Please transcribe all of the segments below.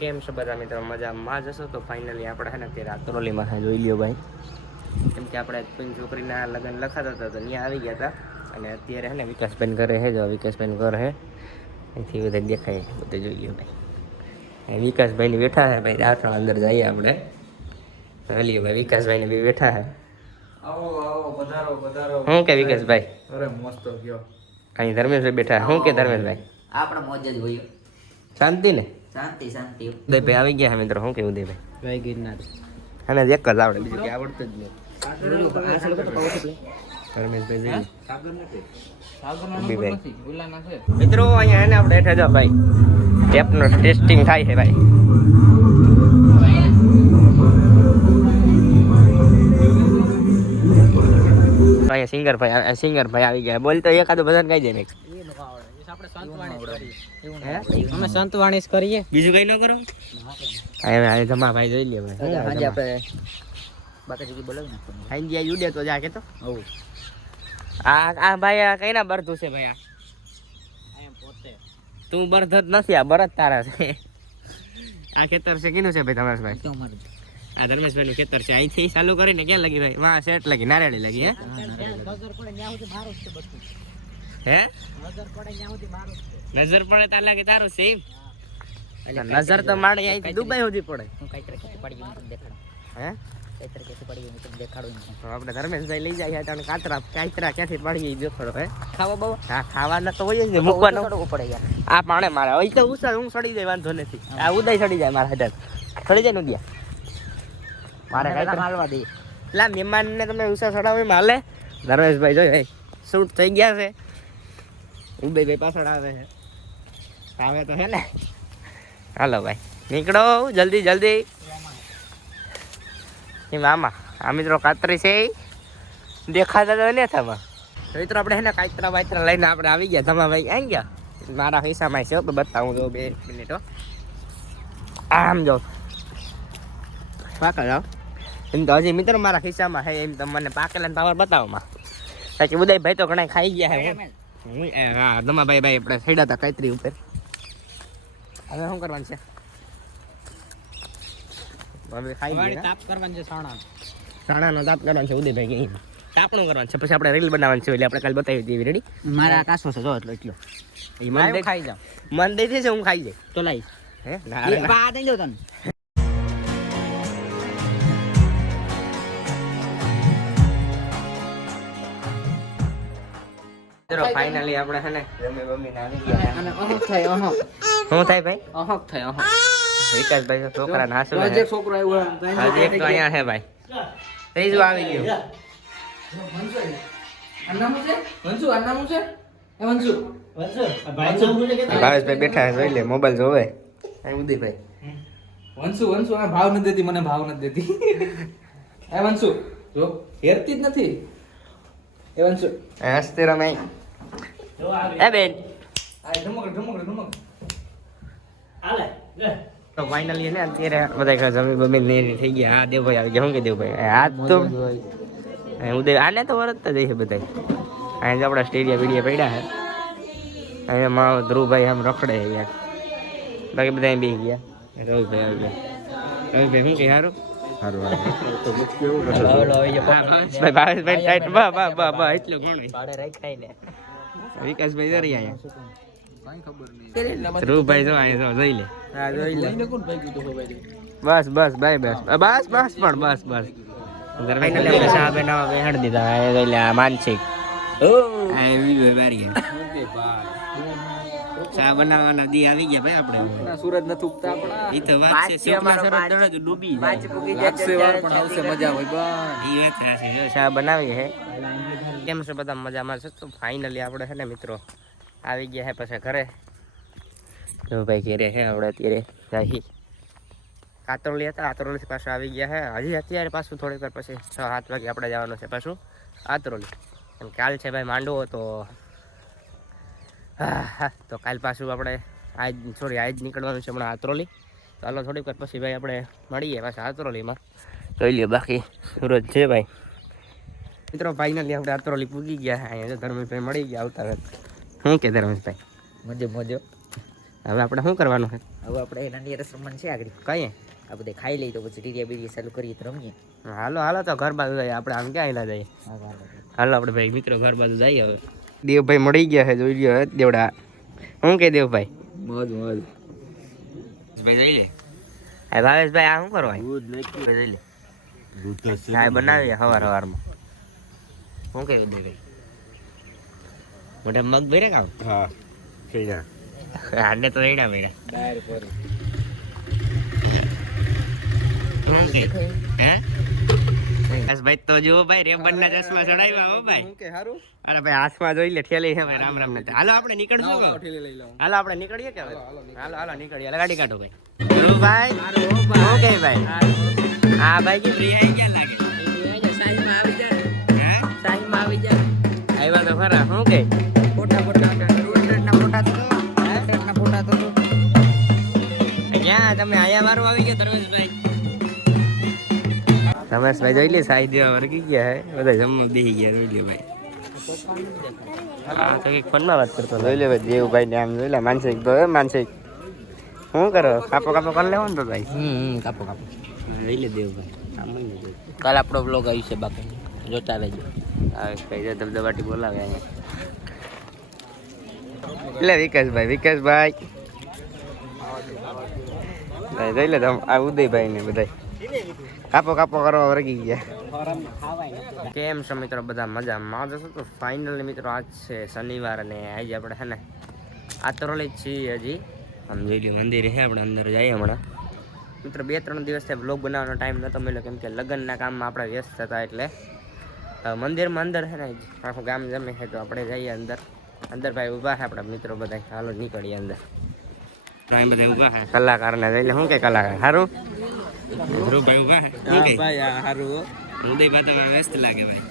કેમ છો બધા મિત્રો? મજામાં જશો તો ફાઇનલી આપણે હે ને અત્યારે આતરોલીમાં હે જોઈ લ્યો ભાઈ. કેમ કે આપણે કોઈ છોકરીના લગ્ન લખાતા હતા તો ત્યાં આવી ગયા હતા. અને અત્યારે હે ને વિકાસબેન ઘરે હે જો વિકાસબેન ઘર હે અહીંથી બધા દેખાય બધે જોઈ લ્યો ભાઈ. વિકાસભાઈની બેઠા હે ભાઈ આઠ અંદર જઈએ આપણે. લ્યો ભાઈ વિકાસભાઈને બી બેઠા હે આવો આવો પધારો પધારો. શું કે વિકાસભાઈ? અરે મસ્ત ગયો અહીં ધર્મેશભાઈ બેઠા શું કે ધર્મેશભાઈ? આપણે મોજ જ હોય શાંતિ ને? શાંતિ શાંતિ. ઉદયભાઈ આવી ગયા હે મિત્રો શું કે ઉદયભાઈ ભાઈ. ગિરનાર અને એક જ આવડે. બીજું કે આવડતું જ નહીં. મિત્રો અહીંયા એને આપણે હેઠે જાઓ ભાઈ. ટેપનો ટેસ્ટિંગ થાય છે ભાઈ. અહીંયા સિંગર ભાઈ સિંગર ભાઈ આવી ગયા બોલ તો એકાદું ભજન ગાઈ દે ને અમે સંતવાણી કરીએ. બીજું કઈ ન કરો? જમા ભાઈ જોઈ લે બોલાવી ગયા યુડે તો જા કે તો. હવું. આ આ ભાઈ આ કઈના બરધું છે ભાઈ આ? પોતે. તું બરધ જ નથી આ બરત તારા છે. આ ખેતર છે કેનું છે ભાઈ તમારા ભાઈ તો અમારે આ ધર્મેશભાઈ નું ખેતર છે અહીંથી ચાલુ કરીને ક્યાં લગી ભાઈ? વાહ શેઠ લગી નારેડી લગી હે? હે? નજર પડે ત્યાં લાગે તારું સેમ નજર તો મારે અહીંથી દુબઈ સુધી પડે. હું કઈ તરીકે પડી ગયું તમને દેખાડું. હે? કઈ તરીકે પડી ગયું તમને દેખાડું તો આપણે ધર્મેશભાઈ લઈ જાય છે કાતરા કાતરા ક્યાંથી પડી ગઈ દેખાડો હે? ખાવા બહુ? હા ખાવાના તો હોય જ ને મૂકવાનો. પડે યાર. આ પાણે મારે અહીં તો ઉસા હું સડી જાય વાંધો નથી. આ ઉદય સડી જાય મારા હેઠળ સડી જાય નું ઉદયા? મારે મારે માલવા હાલવા દે. એટલે મહેમાનને તમે ઉષા સડાવો એમ હાલે. ધર્મેશભાઈ જોઈ ભાઈ શૂટ થઈ ગયા છે. ઉદયભાઈ પાછળ આવે છે. આવે તો હે ને. હાલો ભાઈ, નીકળો જલ્દી જલ્દી. એમ આમાં આ મિત્રો કાતરી છે. દેખાતા તો ને થમાં મિત્રો આપણે હે ને કાતરા વાતરા લઈને આપણે આવી ગયા. તમા ભાઈ આવી ગયા? મારા હિસામાં છે તો બતાવું જો બે મિનિટો આમ જો. પાકા જાઓ એમ તો હજી મિત્રો મારા ખિસ્સામાં હે એમ તમને મને પાકેલા બતાવવામાં. બતાવમાં સાચી ઉદયભાઈ તો ઘણા ખાઈ ગયા હે. હું હું હા દમા ભાઈ ભાઈ આપણે સડ્યા હતા કાતરી ઉપર. હવે શું કરવાનું છે? હવે ખાઈ તાપ કરવાની છે સાણા. સાણાનો તાપ કરવાનો છે ઉદયભાઈ કે તાપણું કરવાનું છે પછી આપણે રીલ બનાવવાની છે એટલે આપણે કાલે બતાવી રેડી મારા કાસો છે જો એટલો એટલો. એ મન દે ખાઈ જાવ મન દે છે હું ખાઈ જાય તો હે? ના દઈ તને. ચલો ફાઇનલી આપણે છે ને રમી બમીને આવી ગયા. અને અહક થાય અહક. શું થાય ભાઈ? અહક થાય અહક. વિકાસભાઈ છોકરા નાસુ તો હજી છોકરો આવ્યો હજી એક તો અહીંયા છે ભાઈ. ત્રીજું આવી ગયો. ભાવેશભાઈ બેઠા છે જોઈ લે મોબાઈલ જોવે. ઉદયભાઈ. વંશુ વંશુ આ ભાવ નથી દેતી મને ભાવ નથી દેતી. એ વંશુ જો હેરતી જ નથી. એ વંશુ. હસતે રમે. એ બેન. આ ઢમક ઢમક ઢમક તો ફાઇનલી ને અત્યારે બધા ઘર જમી બમી ને થઈ ગયા. હા દેવભાઈ આવી ગયા. શું કે દેવભાઈ? આ તો ઉદય આને તો વરતતા જઈએ બધા અહીં જો આપણા સ્ટેડિયા બીડિયા પડ્યા છે. અહીંયા મારો ધ્રુવભાઈ આમ રખડે યાર. બાકી બધા બે ગયા. રવિભાઈ આવી ગયા. રવિભાઈ શું કે સારું હા, ભાવેશભાઈ ભાવેશભાઈ ટાઈટ બા બા બા બા એટલો રાખાય ને વિકાસભાઈ જરી અહીંયા. કાંઈ ખબર નહીં. ધ્રુવભાઈ જો અહીંયા જોઈ લે. હા જોઈ લે. ભાઈ બસ. બસ પણ માનસિક. ચા બનાવવાના દી આવી ગયા ભાઈ આપણે. સુરત નથી ઉગતા આપણા. ઈ તો વાત છે સુખના સરસ દરજ ડૂબી જાય. લાગશે વાર પણ આવશે મજા હોય બસ ઈ વાત સાચી ચા બનાવી હે કેમ છે, બધા મજામાં છે. તો ફાઇનલી આપણે છે ને મિત્રો આવી ગયા હે પછી ઘરે. જો ભાઈ ઘેરે હે આપણે અત્યારે જાહી કાતરોલી હતા આતરોલી પાછું આવી ગયા હે હજી અત્યારે પાછું થોડીક વાર પછી છ, સાત વાગે આપણે જવાનું છે પાછું આતરોલી અને કાલ છે ભાઈ માંડવો, તો તો કાલ પાછું આપણે આજ સોરી આજ નીકળવાનું છે હમણાં આતરોલી ચાલો થોડીક વાર પછી ભાઈ આપણે મળીએ પાછા આતરોલીમાં જોઈ લ્યો, બાકી સુરત છે ભાઈ. મિત્રો ફાઇનલી આપણે આતરોલી પૂગી ગયા અહીંયા ધર્મેશભાઈ મળી ગયા આવતા શું કે ધર્મેશભાઈ? મજો મજો. હવે આપણે શું કરવાનું છે? હવે આપણે એના નિયરેસ્ટ રમવાનું છે આગળ. કઈ? આ બધે ખાઈ લઈ તો પછી ટીરિયા બીરિયા ચાલુ કરીએ તો રમીએ. હાલો હાલો તો ઘર બાજુ જઈએ. આપણે આમ ક્યાં હેલા જઈએ. હાલો આપણે ભાઈ મિત્રો ઘર બાજુ જઈએ હવે. દેવભાઈ મળી ગયા છે જોઈ લ્યો દેવડા. શું કે દેવભાઈ? મોજ મોજ. ભાઈ જઈ લે. આ ભાવેશભાઈ આ શું કરવા જોઈ લે. ચાય બનાવીએ સવાર સવારમાં શું કે દેવભાઈ મોટા મગ ભરે કામ હા કઈના આને તો એડા ભર્યા ડાયર પર હે બસ ભાઈ તો જુઓ ભાઈ રેબન ના ચશ્મા ચડાવ્યા હો ભાઈ હું હારું અરે ભાઈ હાથમાં જોઈ લે ઠેલી છે ભાઈ રામ રામ ને હાલો આપણે નીકળશું હાલો આપણે નીકળીએ કે હાલો, હાલો હાલો નીકળીએ ગાડી કાઢો ભાઈ ભાઈ હા ભાઈ કે ફ્રી આવી ગયા લાગે આવ્યા તો ખરા શું કે? ક્યાં? તમે આયા વારો આવી ગયા ધર્મેશભાઈ? ધર્મેશભાઈ જોઈ લે સાઈ દેવા વર્ગી ગયા હે. બધા જમવા બેસી ગયા જોઈ લે ભાઈ. હા તો કંઈક ફોનમાં વાત કરતો જોઈ લે ભાઈ દેવભાઈ ને આમ જોઈ લે માનસિક તો હે માનસિક. શું કરો? કાપો કાપો કરી લેવો ને તો ભાઈ. હમ કાપો કાપો. જોઈ લે દેવભાઈ. કાલ આપણો બ્લોગ આવી છે બાકી. જોતા રહેજો. જો ધબધબાટી બોલાવે એટલે વિકાસભાઈ વિકાસભાઈ ભાઈ, જોઈ લે આ ઉદયભાઈ ને બધા કાપો કાપો કરવા વર્ગી ગયા. કેમ છો મિત્રો, બધા મજામાં જશો તો ફાઇનલી મિત્રો, આજ છે શનિવાર અને આજે આપણે છે ને આ તરોલી જ છીએ હજી. આમ જોઈ લ્યો, મંદિર છે આપણે અંદર જઈએ હમણાં. મિત્રો, બે, ત્રણ દિવસથી બ્લોગ બનાવવાનો ટાઈમ નહોતો મળ્યો, કેમ કે લગ્નના કામમાં આપણે વ્યસ્ત હતા એટલે. મંદિરમાં અંદર છે ને આખું ગામ જમે છે તો આપણે જઈએ અંદર. અંદર ભાઈ ઊભા છે આપણા મિત્રો બધા હાલો નીકળીએ અંદર. બધા ઊભા છે. કલાકારને એટલે શું કે કલાકાર? સારું ધ્રુવભાઈ ઊભા છે. ભાઈ આ હારું. હો. હૃદય પાતા વ્યસ્ત લાગે ભાઈ.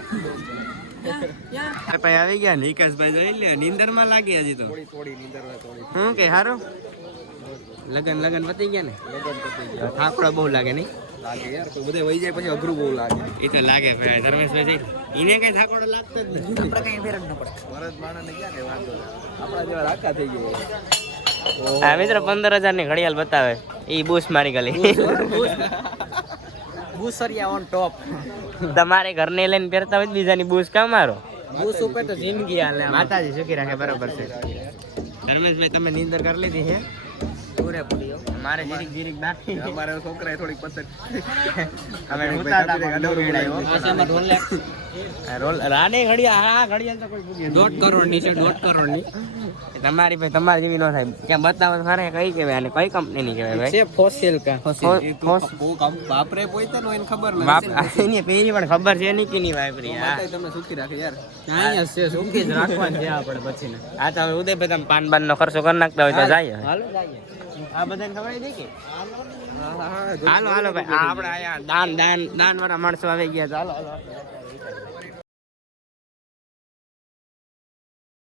ભાઈ આવી ગયા? નિકાસભાઈ જોઈ લે. નીંદરમાં લાગે હજી તો. શું કે સારું લગન લગન પતી ગયા ને? થાકડો બહુ લાગે નહીં? લાગે યાર કોઈ બધે વહી જાય પછી અઘરું બહુ લાગે. એ તો લાગે ભાઈ ધર્મેશભાઈ એને કઈ થાકડો લાગતો જ નથી આપણે કઈ ફેર ન પડે. મરદ માણસને ક્યાં કઈ વાંધો આપણા જેવા લાકા થઈ ગયા. હા મિત્ર પંદર હજારની ઘડિયાળ બતાવે. એ બુશ મારી ગલી. બુસરિયા ઓન ટોપ તમારે ઘરને લઈને પહેરતા હોય બીજાની બૂસ કામ મારો? બુશ ઉપર તો જિંદગી હાલે માતાજી સુખી રાખે બરાબર છે. ધર્મેશભાઈ તમે નીંદર કરી લીધી છે પૂરેપૂરી મારે જીરીક જીરીક બાકી અમારા છોકરાએ થોડીક અમે ઉતારતા પણ અડવરું ઉડાવ્યો. પાછળમાં રોલેક્સ આ રોલ રાને ઘડિયાળ આ ઘડિયાળ તો કોઈ પૂછ્યું દોઢ કરોડની છે દોઢ કરોડની તમારી ભાઈ તમારી જેવી ન થાય. ક્યાં બતાવો ખરે કઈ કહેવાય? અને કઈ કંપની ની કહેવાય ભાઈ? છે ફોસિલ કા. ફો- ફોસ- બહુ કામ બાપરે પોઈતા નો એને ખબર નથી બાપ પેલી પણ ખબર છે નહીં કે નહીં વાપરી હા માતાએ સુખી રાખે યાર. અહીંયા છે સુખી જ રાખવાનું છે આપણે પછી ને. આ તો હવે ઉદયભાઈ તમે પાન બાન નો ખર્ચો કરી નાખતા હોય તો જાય હાલો જઈએ આ બધાને ખબર હતી કે? હાલો હાલો ભાઈ. આપણે આયા દાન દાન દાન વાળા માણસો આવી ગયા હાલો. 一点。